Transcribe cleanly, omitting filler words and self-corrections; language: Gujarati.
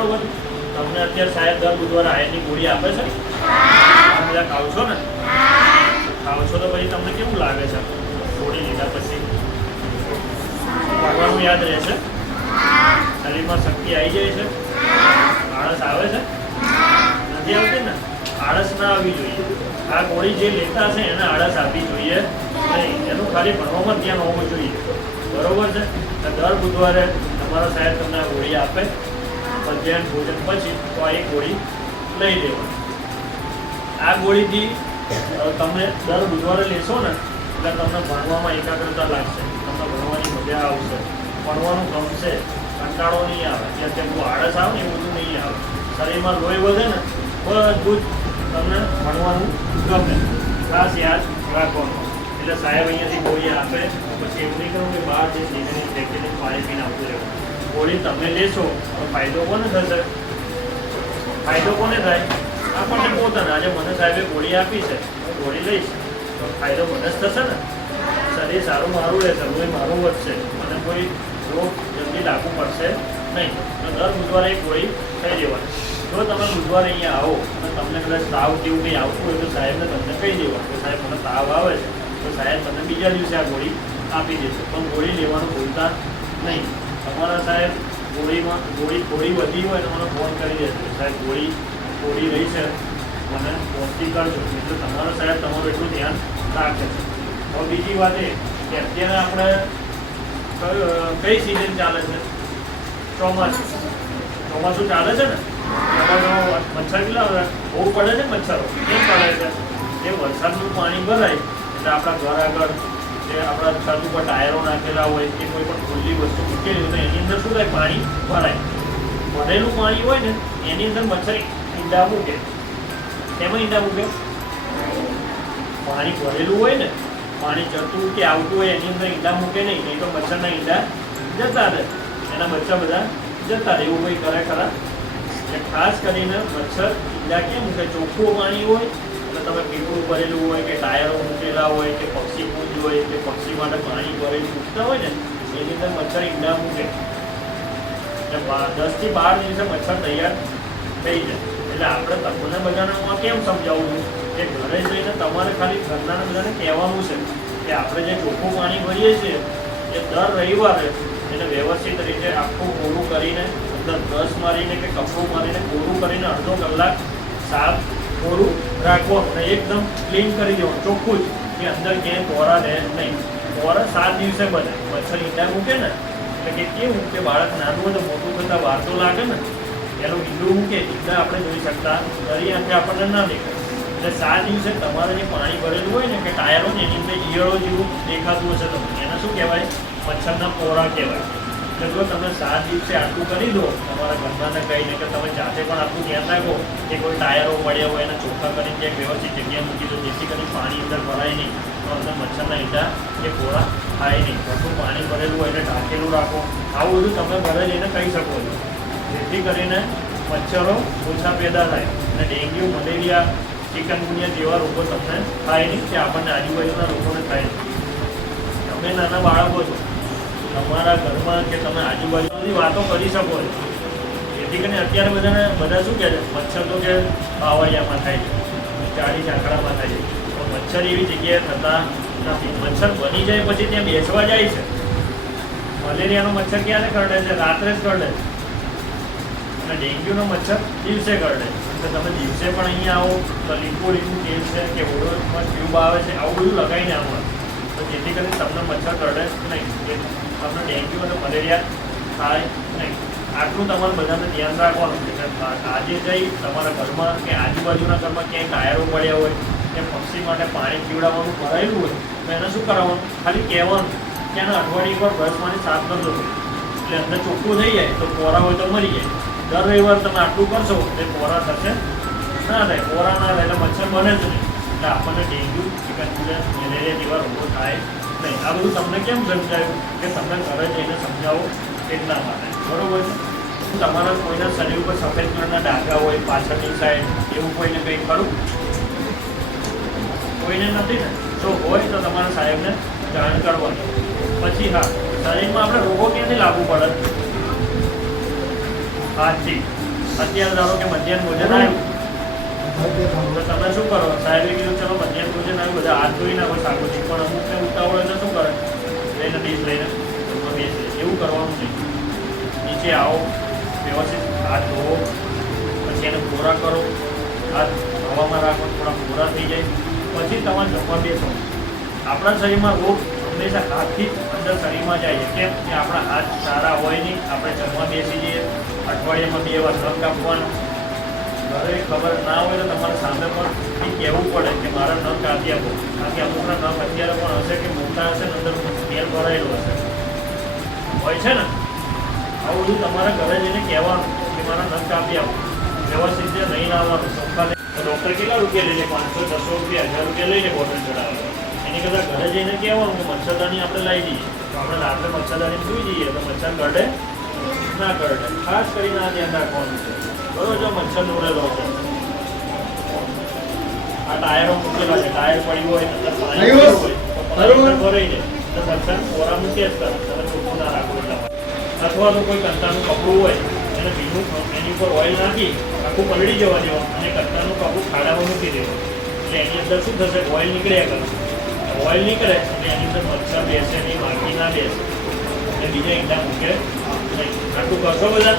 બરોબર. તમને અત્યારે સાહેબ દર બુધવારે આયર્નની ગોળી આપે છે? બધા ખાવ છો ને? ખાવ છો તો પછી તમને કેવું લાગે છે ગોળી લીધા પછી? ભણવાનું યાદ રહેશે? શરીરમાં શક્તિ આવી જાય છે? આળસ આવે છે? નથી આવતી ને? આળસ ના આવવી જોઈએ. આ ગોળી જે લેતા હશે એને આળસ આપવી જોઈએ નહીં. એનું ખાલી ભણવામાં ધ્યાન હોવું જોઈએ. બરોબર છે? દર બુધવારે તમારા સાહેબ તમને આ ગોળી આપે. મધ્યાહન ભોજન પછી તો આ એક ગોળી લઈ લેવાની. આ ગોળીથી તમે દર બુધવારે લેશો ને એટલે તમને ભણવામાં એકાગ્રતા લાગશે, તમને ભણવાની મજા આવશે, ભણવાનું ગમશે, કંટાળો નહીં આવે. ત્યાં બહુ આળસ આવે ને એ બધું નહીં આવે. શરીરમાં લોહી વધે ને બધું જ તમને ભણવાનું ગમે. ખાસ યાદ રાખવાનું. એટલે સાહેબ અહીંયાથી ગોળી આપે પછી એવું નહીં કરવું કે બહાર જે નીકળી ફેંકીને પાણી પીને આવતું રહેવું. ગોળી તમે લેશો તો ફાયદો કોને થશે? ફાયદો કોને થાય? આપણને પોતાને. આજે મને સાહેબે ગોળી આપી છે, હું ગોળી લઈશ તો ફાયદો મને જ થશે ને. શરીર સારું મારું રહેશે, લોહી મારું વધશે, મને કોઈ રોગ જલ્દી લાગુ પડશે નહીં. તો દર બુધવારે એક ગોળી થઈ જવાની. જો તમે બુધવારે અહીંયા આવો અને તમને કદાચ તાવ જેવું કંઈ આવતું હોય તો સાહેબને તમને કહી દેવાનું કે સાહેબ મને તાવ આવે છે, તો સાહેબ તમને બીજા દિવસે આ ગોળી આપી દેશે. પણ ગોળી લેવાનું ભૂલતા નહીં. તમારા સાહેબ ગોળી થોડી વધી હોય તો મને ફોન કરી દેશે, સાહેબ ગોળી રહી છે મને પહોંચતી કરજો. એટલે તમારો સાહેબ તમારું એટલું ધ્યાન રાખે છે. હવે બીજી વાત એ કે અત્યારે આપણે કઈ સિઝન ચાલે છે? ચોમાસું ચાલે છે ને. મચ્છર કેટલા બહુ પડે છે? મચ્છરો કેમ પડે છે? એ વરસાદનું પાણી ભરાય એટલે આપણા ઘર આગળ જે આપણા છત ઉપર ટાયરો નાખેલા હોય કે કોઈ પણ ખુલ્લી વસ્તુ મૂકેલી હોય તો એની અંદર શું થાય? પાણી ભરાય. ભરેલું પાણી હોય ને એની અંદર મચ્છર ઈંડા મૂકે. એમાં ઈંડા મૂકે? પાણી ભરેલું હોય ને, પાણી જતું કે આવતું હોય એની અંદર ઈંડા મૂકે નહીં તો મચ્છરના ઈંડા જતા રહે, એના બચ્ચા બધા જતા રહે. એવું કંઈ કરે ખરા? ખાસ કરીને મચ્છર ઈંડા કેમ મૂકે? ચોખ્ખું પાણી હોય એટલે તમે પીપળું ભરેલું હોય કે ટાયરો મૂકેલા હોય કે પક્ષી કૂંજ હોય કે પક્ષી માટે પાણી ભરેલું મૂકતા હોય ને એની અંદર મચ્છર ઈંડા મૂકે. એટલે 10 થી 12 દિવસે મચ્છર તૈયાર થઈ જાય. એટલે આપણે તમને બધાને હું કેમ સમજાવું છું કે ઘરે જઈને તમારે ખાલી ઘરના બધાને કહેવાનું છે કે આપણે જે ચોખ્ખું પાણી ભરીએ છીએ એ દર રવિવારે એને વ્યવસ્થિત રીતે આખું કોરું કરીને અંદર બ્રશ મારીને કે કપડું મારીને કોરું કરીને અડધો કલાક સાફ કોરું રાખવાનું અને એકદમ ક્લીન કરી દેવાનું, ચોખ્ખું જ, કે અંદર ક્યાંય પોરા રહે નહીં. પોરા 7 દિવસે બને. મચ્છર ઈંડા મૂકે ને એટલે કે કેવું કે બાળક નાનું હોય તો મોટું થતાં વાર તો લાગે ને. એનું ઈંડું મૂકે, ઈંડા આપણે જોઈ શકતા દરી આંખે આપણને ના દેખાય. એટલે 7 દિવસે તમારે જે પાણી ભરેલું હોય ને કે ટાયરો ને એની અંદર ઈયળો જેવું દેખાતું હશે તમને, એને શું કહેવાય? મચ્છરના પોરા કહેવાય. એટલે જો તમે 7 દિવસે આટલું કરી દો તમારા ઘરનાને કહીને કે તમે જાતે પણ આટલું ધ્યાન રાખો કે કોઈ ટાયરો પડ્યા હોય એને ચોખ્ખા કરીને ક્યાંક વ્યવસ્થિત જગ્યાએ મૂકી દો જેથી કરીને પાણી અંદર ભરાય નહીં, તો અંદર મચ્છરના ઈંડા કે પોરા થાય નહીં. બધું પાણી ભરેલું હોય એટલે ઢાંકેલું રાખો. આવું બધું તમે ઘરે જઈને કહી શકો છો જેથી કરીને મચ્છરો ઓછા પેદા થાય અને ડેન્ગ્યુ, મલેરિયા, ચિકનગુનિયા જેવા રોગો તમને થાય નહીં કે આપણને આજુબાજુના લોકોને થાય નહીં. તમે નાના બાળકો છો, તમારા ઘરમાં કે તમે આજુબાજુની વાતો કરી શકો છો જેથી કરીને અત્યારે બધા શું કહે છે? મચ્છર તો કે બાવળિયામાં થાય છે, ચાળી ઝાકડામાં થાય છે, તો મચ્છર એવી જગ્યાએ થતા નથી. મચ્છર બની જાય પછી ત્યાં બેસવા જાય છે. મલેરિયાનો મચ્છર ક્યારે કરડે છે? રાત્રે જ કરડે છે. અને ડેન્ગ્યુનો મચ્છર દિવસે કરડે. એટલે તમે દિવસે પણ અહીંયા આવો તો લીંબુ તેલ છે કે ઓડોમાં ટ્યુબ આવે છે, આવું બધું લગાવીને આવવાનું તો જેથી કરીને તમને મચ્છર કરડે નહીં, કે તમને ડેન્ગ્યુ અને મલેરિયા થાય નહીં. આટલું તમારે બધાને ધ્યાન રાખવાનું છે કે આજે જઈ તમારા ઘરમાં કે આજુબાજુના ઘરમાં ક્યાંય ટાયરો પડ્યા હોય કે પક્ષી માટે પાણી પીવડાવવાનું ભરાયેલું હોય તો એને શું કરાવવાનું? ખાલી કહેવાનું કે એના અઠવાડિયે પર બ્રશમાંથી સાફ કરી દો એટલે અંદર ચોખ્ખું થઈ જાય. તો પોરા હોય તો મરી જાય. દર રવિવાર તમે આટલું કરશો એટલે પોરા થશે ના થાય. પોરા ના થાય એટલે મચ્છર બને જ નહીં. એટલે આપણને ડેન્ગ્યુ, ચિકનગુનિયા, મેલેરિયા જેવા રોગો થાય નહીં. આ બધું તમને કેમ સમજાયું કે તમને ઘરે જઈને સમજાવો એટલા માટે. બરોબર છે? તમારા કોઈના શરીર ઉપર સફેદ કલરના ડાઘા હોય પાછળની સાઈડ એવું કોઈને કંઈ ખરું? કોઈને નથી ને? જો હોય તો તમારા સાહેબને જાણ કરવાની. પછી હા, શરીરમાં આપણે રોગો ક્યાંથી લાગુ પડે? હાથથી. અત્યારે ધારો કે મધ્યાહન ભોજન આવ્યું તો તમે શું કરો? સાહેબે કીધું ચલો મધ્યાહન ભોજન આવ્યું, બધા હાથ ધોઈ નાખો શાકોથી, પણ અમુકને ઉતાવળ હોય તો શું કરે? લઈને ડીશ લઈને જમવા બેસે. એવું કરવાનું નહીં. નીચે આવો, વ્યવસ્થિત હાથ ધોવો, પછી એને કોરા કરો, હાથ હવામાં રાખો, થોડા કોરા થઈ જાય પછી તમારે જમવા બેસો. આપણા શરીરમાં રોગ હંમેશા હાથથી જ અંદર શરીરમાં જાય છે. કેમ કે આપણા હાથ સારા હોય નહીં, આપણે જમવા બેસી જઈએ, અઠવાડિયામાં 2 વાર નખ કાપવાનું. ઘરે ખબર ના હોય તો તમારે સામે પણ એ કહેવું પડે કે મારા નખ કાપી આપો. કારણ કે અમુકના નખ અત્યારે પણ હશે કે મોટા હશે ને અંદર સ્મેલ ભરાયેલો હશે, હોય છે ને. આવું બધું તમારા ઘરે જઈને કહેવાનું કે મારા નખ કાપી આપો. વ્યવસ્થિત રીતે નહીં આવવાનું. ચોખ્ખા ડૉક્ટર કેટલા રૂપિયા લે છે? 500, 600 રૂપિયા, 1000 રૂપિયા લઈને બોટલ ચડાવે. એની કરતાં ઘરે જઈને કહેવાનું કે મચ્છરદાની આપણે લાવી દઈએ, તો આપણે રાત્રે મચ્છરદાની સૂઈ જઈએ તો મચ્છર કરડે ના કરડે. ખાસ કરીને આ ધ્યાન રાખવાનું છે. બરોબર? જો મચ્છર દોરેલો છે, આ ટાયરો મૂકેલા છે, ટાયર પડ્યું હોય અંદર પાણી હોય તો પાણી ભરાઈ જાય તો મચ્છર કોરા મૂકે જ કરે. તમે ચોખ્ખું ના રાખો એટલા માટે. અથવા તો કોઈ કંટાનું કપડું હોય એને ભીનું એની ઉપર ઓઇલ નાખી આખું પલળી જવા દેવા અને કંટાનું કપડું ખાડામાં મૂકી દેવું. એટલે એની અંદર શું થશે? ઓઇલ નીકળ્યા કરશે. ઓઇલ નીકળે એટલે એની અંદર મચ્છર બેસે નહીં, માખી ના બેસે એટલે બીજા ઈંડા મૂકે નહીં. આટલું કરશો બધા?